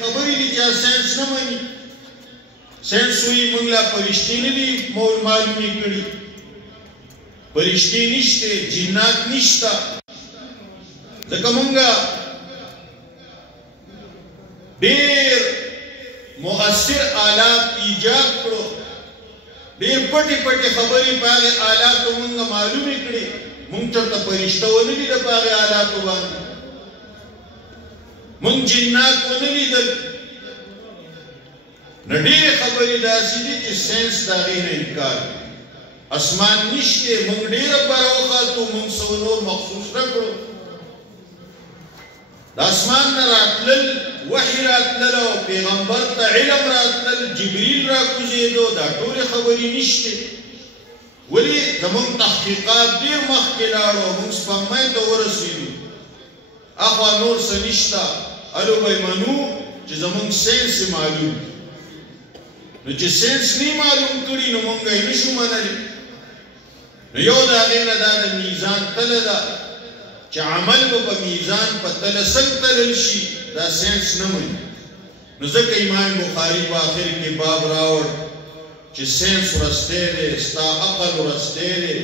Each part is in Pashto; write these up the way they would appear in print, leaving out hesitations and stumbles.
خبرې دي چې ساينس نه مني ساينس وایي موږ لا فرشتې نه دي معلومې کړي فرشتې نشته جنات نشته ځکه موږ ډېر مؤثر آلات ایجاد کړو ډېر پټې پټې خبرې په هغې آلاتو موږ معلومې کړې موږ چېرته فرشته ونه لیده په هغې آلاتو باندې موږ جنات ونه لیدل نو ډېرې خبرې داسې دي چې ساینس د هغې نه انکار کوي اسمان نشته موږ ډېره بره وخاتو موږ څه نور مخصوص نه کړو د اسمان نه راتلل وحي راتلل او پیغمبر ته علم راتلل جبریل راکوزېدو دا ټولې خبرې نشته ولې زموږ تحقیقات ډېر مخکې لاړو موږ سپوږمۍ ته ورسېدو اخوا نور څه نشته الو به یې منو چې زموږ ساینس یې معلوم نو چې ساینس نه معلوم کړي نو موږ یې نشو منلی نو یو د هغې نه دا د میزان تله ده چې عمل به په میزان په تله څنګه تلل شي دا ساینس نه مني نو ځکه امام بخاري په آخر کې باب راوړ چې ساینس ورستی دی ستا عقل ورستی دی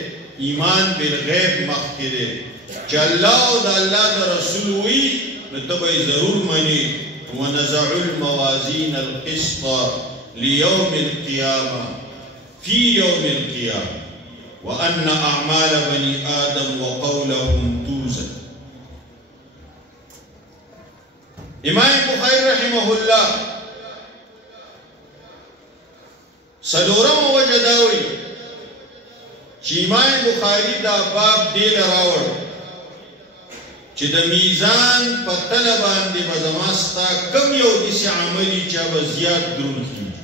ایمان بالغیب مخکې دی چې الله او د الله د رسول وي نو ته به یې ضرور مني ونزع الموازین القسط ليوم القيامة في يوم القيامة وأن أعمال بني آدم وقولهم توزن امام بخاری رحمه الله سلورم وجداوي چې امام بخاری دا باب دې راوړ چې د میزان په تله باندې به زما ستا کم یو داسې عملي چې به زیات دروند کېږي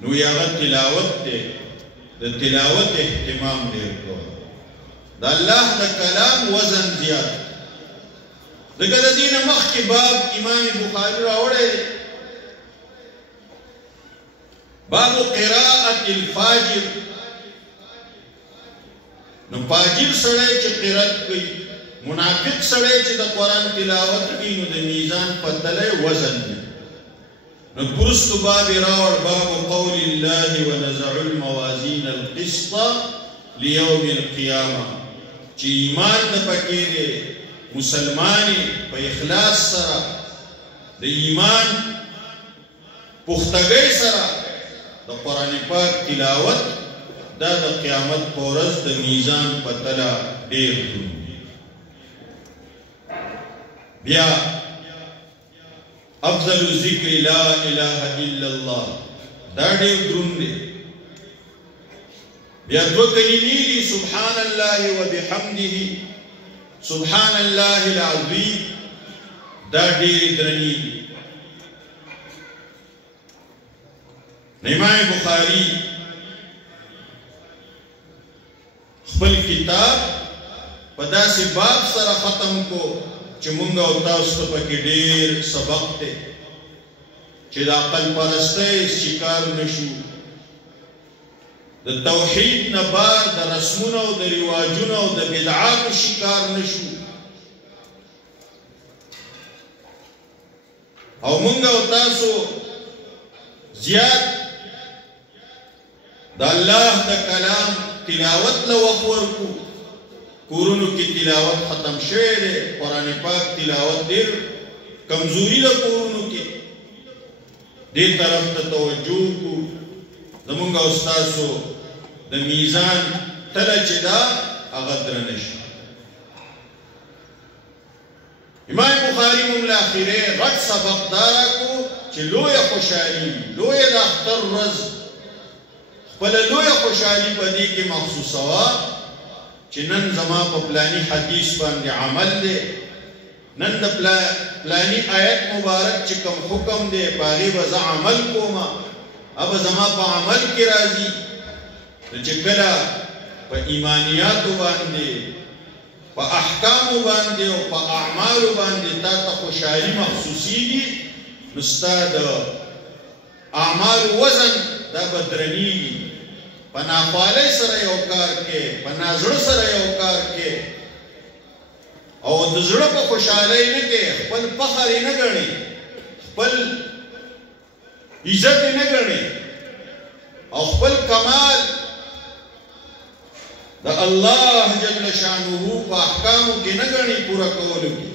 نو هغه تلاوت دی د تلاوت اهتمام ډېر کوه د الله د کلام وزن زیات ځکه د دې نه مخکې باب امام بخاري راوړی دی باب قراءة الفاجر نو فاجر سړی چې قرأت کوي منافق سړی چې د قرآن تلاوت کوي نو د میزان په تله وزن دی نو پرستو باب راوړ باب قول الله ونزع الموازین القسط لیوم القیامه چې ایمان د پکې دی مسلمانی په اخلاص سره د ایمان پختګۍ سره د قرآن پاک تلاوت دا د قیامت په ورځ د میزان په تله ډېر دروند دی بیا افضل الذکر لا اله الا الله دا ډېر دروند دی بیا دوه کلمې دي سبحان الله وبحمده سبحان الله العظیم دا ډېرې درنې دي امام بخاری خپل کتاب په داسې باب سره ختم کو چې مونږ او تاسو ته پکې ډېر سبق دی چې د عقل پرستۍ شکار نشو د توحید نه بار د رسمونو او د رواجونو او د بدعاتو شکار نشو او مونږ او تاسو زیات د الله د کلام تلاوت له وخت ورکو کورونو کې تلاوت ختم شوی دی قرآن پاک تلاوت ډېر کمزوري ده کورونو کې دې طرف ته توجه کو زمونږ او ستاسو د میزان تله چې ده هغه درنه شي امام بخاري مونږ له اخرې غټ سبق دا راکړو چې لویه خوشحالي لویه د اختر ورځ خپله لویه خوشحالي په دې کې مخصوصوه چې نن زما په پلاني حدیث باندې عمل دی نن د پلاني آیت مبارک چې کوم حکم دی په هغې به زه عمل کوم هغه زما په عمل کې راځي نو چې کله په ایمانیاتو باندې په احکامو باندې او په اعمالو باندې تا ته خوشحالي محسوسېږي نو ستا د اعمالو وزن دا به درنېږي په ناخوالۍ سره یو کار کې په نازړه سره یو کار کې او د زړه په خوشحالۍ نه کې خپل فخر یې نه ګڼي، خپل عزت یې نه ګڼي، او خپل کمال د الله جل شانه په احکامو کې نه ګڼي پوره کولو کې،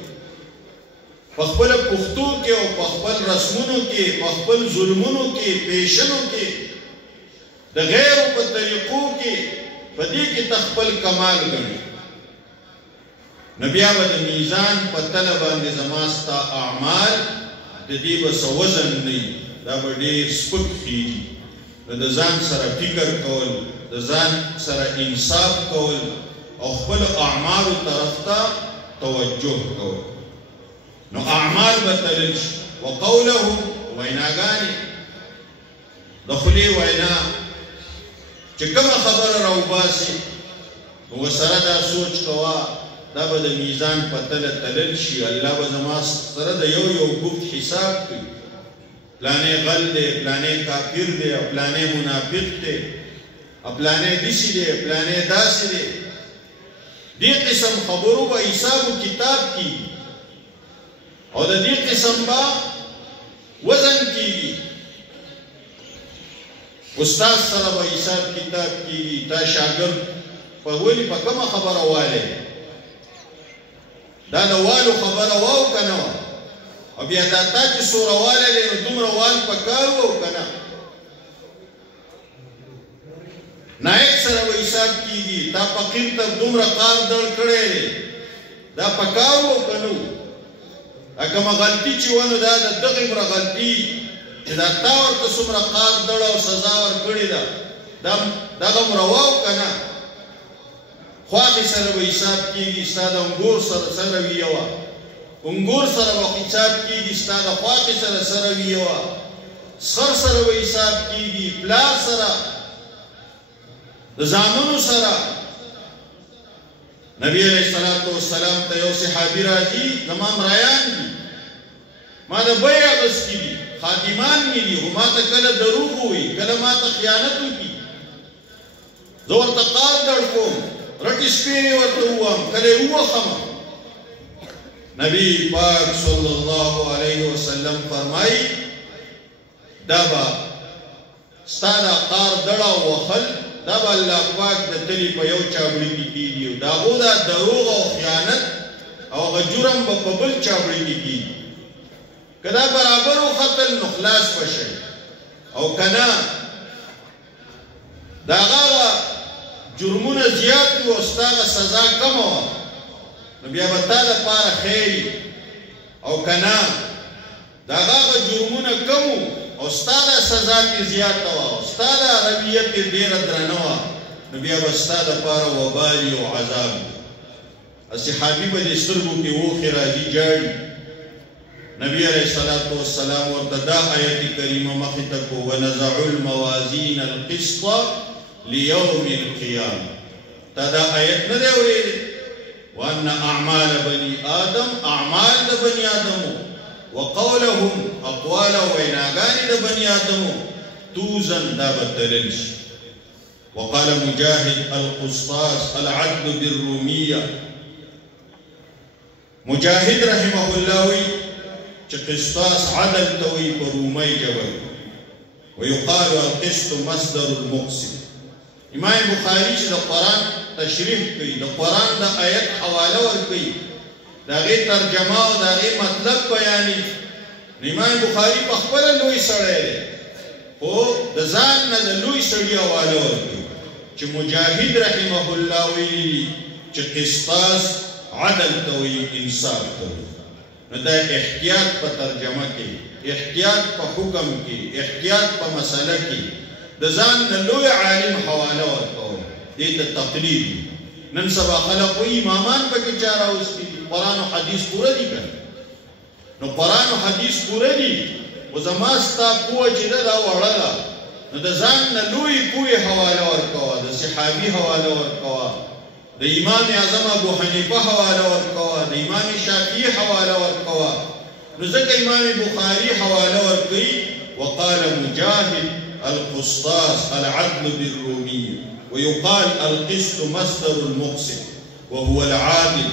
په خپل پښتو کې او په خپل رسمونو کې، په خپل ظلمونو کې، پیشنو کې، د غیرو په طریقو کې، په دې کې خپل کمال ګڼي. نو بیا به د میزان په تله باندې زما ستا اعمال د دې به څه وزن نه وي، دا به ډېر سپک خیږي. نو د ځان سره فکر کول، د ځان سره انصاف کول او خپل اعمالو طرف ته توجه کول. نو اعمال به تلل شي. وقولهم ویناګانې د خولې وینا چې کومه خبره راوباسي نو ورسره دا سوچ کوه دا به د میزان په تله تلل شي. الله به زما سره د یو یو ګفت حساب کوي، پلانې غل دی، پلانې کافر دی، پلانې منافق دی، پلانې داسې دی، پلانې داسې دی. دې قسم خبرو به حساب و کتاب کیږي او د دې قسم به وزن کیږي. استاد سره به حساب کتاب کیږي، تا شاګرد په ولې په کومه خبره والی، دا د والو خبره واو که نه وه، او بیا دا تا چې څومره والی دی نو دومره وال په کار و که نه. نایب سره به حساب کیږي، تا فقیر ته دومره قار دړ کړی دی، دا په کار و که نه و. دا کومه غلطي چې و نو دا د دغې مره غلطي چې دا تا ورته څومره قار دړ او سزا ورکړې ده دغه مره واو که نه. خواقې سره به حساب کیږي، ستا د انګور سره رویه انګور سره به حساب کیږي، ستا د خواقې سره رویه سر سره به حساب کیږي، پلار سره، د زامنو سره. نبی علیہ السلام ته یو صحابي راځي، زما مرایان دي، ما د بیې اخیستي دي، خادمان مې دي، خو ما ته کله دروغ ووایي، کله ما ته خیانت وکړي، زه ورته قار دړ کوم، رټې سپېرې ورته ووایم، کله یې ووښم. نبی پاک صلی الله علیه وسلم فرمایي دا به ستا دا قار دړه ووښل دا به الله پاک د تلي په یو چاپړي کې کېږي، د هغو دا دروغ او خیانت او هغه جرم به په بل چاپړي کې کېږي. که دا برابر وختل نو خلاص به شئ، او که نه د هغه جرمونه زیات وي او ستا هغه سزا کمه وه نو بیا به تا دپاره خیر وي، او که نه د هغه جرمونه کم وو او ستا دا سزا پې زیاته وه او ستا دا رویه پې ډېره درنه وه نو بیا به ستا دپاره وبال او عذاب وي. صحابي به دې سترګو کې اوښې راځي، جاړي. نبی علیہ السلام ورته دا آیت کریمه مخې ته کو ونزعوا الموازین القسط لیوم القیامه. تا دا آیت نه دی اورېدی؟ وان اعمال بني آدم اعمال د بني آدمو وقولهم اقوال ویناګانې د بني آدمو توزن دا به تلل شي. وقال مجاهد القسطاس العدل بالروميه. مجاهد رحمه الله وی چې قسطاس عدل ته وی په رومۍ ژبه، ويقال القسط مصدر المقسط. امام بخاري چې د قرآن تشریح کوي، د قرآن د آیت حواله ورکوي، د هغې ترجمه او د هغې مطلب بیانوي. امام بخاري په خپله لوی سړی دی، خو د ځان نه د لوی سړي حواله ورکوي چې مجاهد رحمه الله ویلي چې قسطاس عدل ته وایي، انصاف ته وایي. نو دا احتیاط په ترجمه کې، احتیاط په حکم کې، احتیاط په مسله کې د ځان نه لوی عالم حواله ورکول دې ته تقلید وي. نن سبا خلک وایي امامان پکې چا راوستي دي، قرآن او حدیث پوره دي که نو قرآن او حدیث پوره دي، خو زما ستا پوهه چې ده دا وړه ده، نو د ځان نه لوی پوهې حواله ورکوه، د صحابي حواله ورکوه، د امام اعظم ابو حنیفه حواله ورکوه، د امام شافعي حواله ورکوه. نو ځکه امام بخاري حواله ورکوي وقال مجاهد القسطاس العدل بالروميه، ويقال القسط مصدر المقسط وهو العادل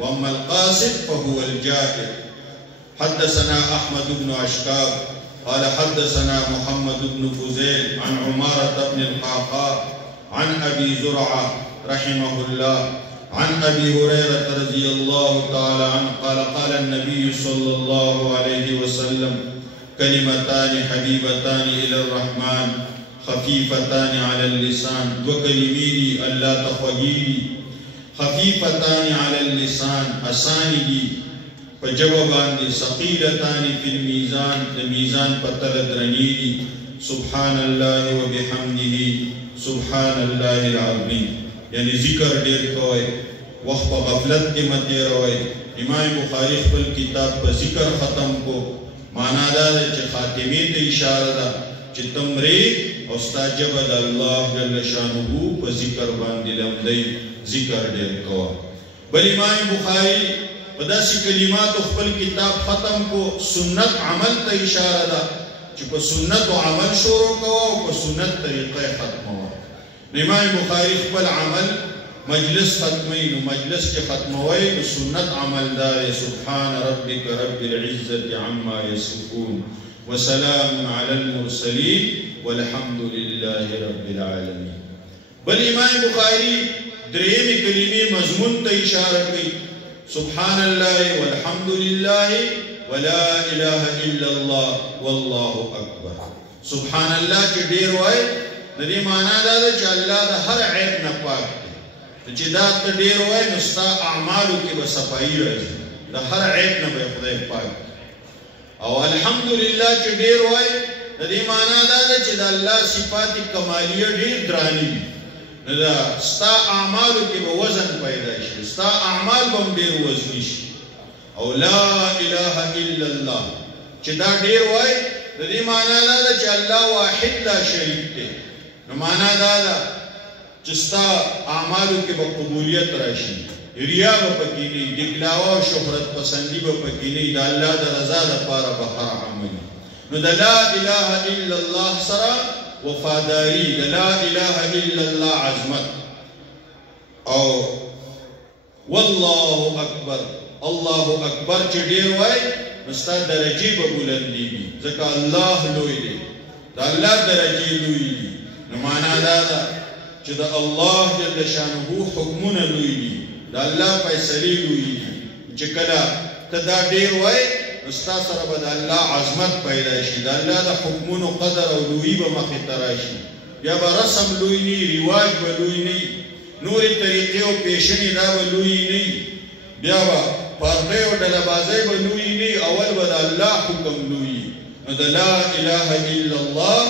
وأما القاصد فهو الجائر. حدثنا أحمد بن أشكاب قال حدثنا محمد بن فزيل عن عمارة بن القعقاع عن أبي زرعة رحمه الله عن أبي هريرة رضي الله تعالى عنه قال قال النبي صلى الله عليه وسلم كلمتان حبيبتان إلى الرحمن خفيفتان على اللسان. وكلميني ألا تخويني خفيفتان على اللسان أساني فجوابان ثقيلتان في الميزان الميزان فتلدرنيني سبحان الله وبحمده سبحان الله العظيم. یعنی ذکر ډیر کوئ، وخت په غفلت کې مه تېروئ. امام بخاري خپل کتاب په ذکر ختم کو. معنا دا ده چې خاتمې ته اشاره ده چې ته مرې او ستا ژبه د الله جل شانه په ذکر باندې لمدی، ذکر ډیر کوه. بل امام بخاري په داسې کلماتو خپل کتاب ختم کو. سنت عمل ته اشاره ده چې په سنت عمل شروع کوه او په سنت طریقه ختموه. امام بخاری خپل عمل مجلس ختمی نو مجلس چې ختموي نو سنت عمل دار سبحان ربك رب العزة عما يصفون وسلام على المرسلين والحمد لله رب العالمين. بل امام بخاری درېمې کلمې مضمون ته اشاره کوي سبحان الله والحمد لله ولا اله الا الله والله اکبر. سبحان الله چې ډیر وای د دې معنا دا ده چې الله د هر عیب نه پاک دی. چې دا ته ډېر وایې نو ستا اعمالو کې به صفایي راځي، د هر عیب نه به خدای پاک. او الحمدلله چې ډېر وایې د دې معنا دا ده چې د الله صفات کمالیه ډېر درانه دي، نو دا ستا اعمالو کې به وزن پیدا شي، ستا اعمال به هم ډېر وزني شي. او لا اله الا الله چې دا ډېر وایې د دې معنا دا ده چې الله واحد لا شریک دی. نو معنا دا ده چې ستا اعمالو کې به قبولیت راشي، ریا به پکې نه وي، دګلاوه او شهرت پسندي به پکې نه وي، د الله د رضا دپاره به هر عمل. نو د لا اله الا الله سره وفاداري، د لا اله الا الله عظمت. او والله اکبر، الله اکبر چې ډېر وایي نو ستا درجې به بلندېږي، ځکه الله لوی دی، د الله درجې لوی دي. نو معنا دا ده چې د الله جل شانه حکمونه لوی دي، د الله فیصلې لوی دي. چې کله ته دا ډېر وایې نو ستا سره به د الله عظمت پیدا شي، د الله د حکمونو قدر او لویي به مخې ته راشي. بیا به رسم لوی نه وي، رواج به لوی نه وي، نورې طریقې او پیشنې دا به لوی نه وي، بیا به پارټۍ او ډلهبازۍ به لوی نه وي، اول به د الله حکم لوی وي. نو د لا اله الا الله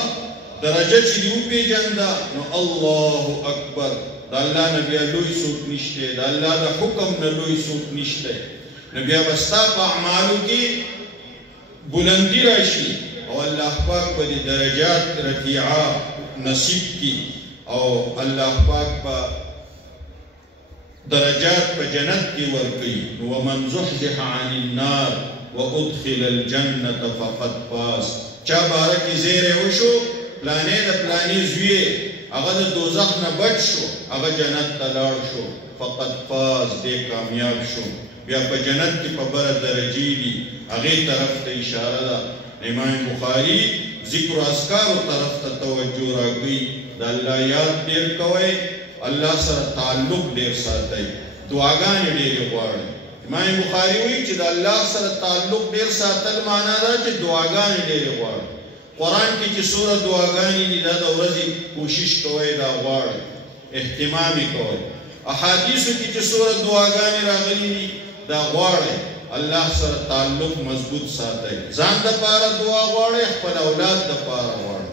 درجه چې دی وپېژنده نو الله اکبر، د الله نه بیا لوی څوک نشته، د الله د حکم نه لوی څوک نشته. نو بیا به ستا په اعمالو کې بلندي راشي او الله پاک به د درجات رفیعه نصیب کړي او الله پاک به درجات په جنت کې ورکړي. ومن زحزح عن النار وادخل الجنة فقد فاز. چا باره کې زیری وشو پلانې د پلانې زوی هغه د دوزخ نه بچ شو، هغه جنت ته لاړ شو، فقط فاز، دی کامیاب شو. بیا په جنت کې په بره درجې دي، هغې طرف ته اشاره ده. امام بخاري ذکر و اذکارو طرف ته توجه راکوي. د الله یاد ډېر کوئ، الله سره تعلق ډېر ساتئ، دعاګانې ډېرې غواړئ. امام بخاري وایي چې د الله سره تعلق ډېر ساتل معنا ده چې دعاګانې ډېرې غواړئ. قرآن کې چې څومره دعاګانې دي دا د ورځې کوشش کوئ، دا غواړئ، اهتمام یې کوئ. احادیثو کې چې څومره دعاګانې راغلي دي دا غواړئ، الله سره تعلق مضبوط ساتئ. ځان دپاره دعا غواړئ، خپل اولاد دپاره غواړئ.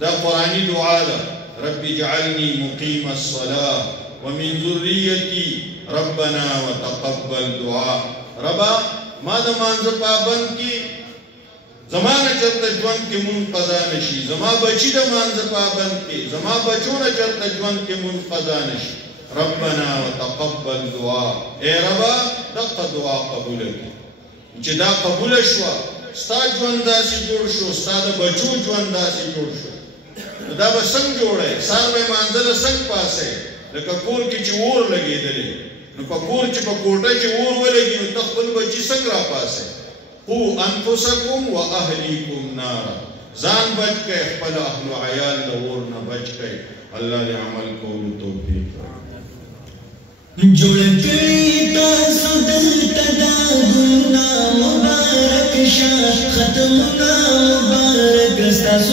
دا قرآني دعا ده، رب اجعلني مقيم الصلاة ومن ذريتي ربنا وتقبل دعاء. ربا ما د مانځه پابند کې زما نه چېرته ژوند کې مونځ قضا نه شي، زما بچي د مانځه پابند کې زما بچو نه چېرته ژوند کې مونځ قضا نه شي. ربنا وتقبل دعاء. اے ربا دغه دعا قبوله کړي. چې دا قبوله شوه ستا ژوند داسې جوړ شو، ستا د بچو ژوند داسې جوړ شو. دا به څنګه جوړی؟ سهار به یې مانځه له څنګه پاسئ؟ لکه کور کې چې اور لګېدلی نو په کور چې په کوټه چې اور ولګي نو ته خپل بچي څنګه راپاسې قو انفسکم و اهلیکم نارا ځان بچ کړئ خپل اهل و عیال د اور نه بچ کړئ الله دې عمل کولو توفیق جوړ کړی تاسو دلته دا ګنا مبارک شه ختمنا مبارک ستاسو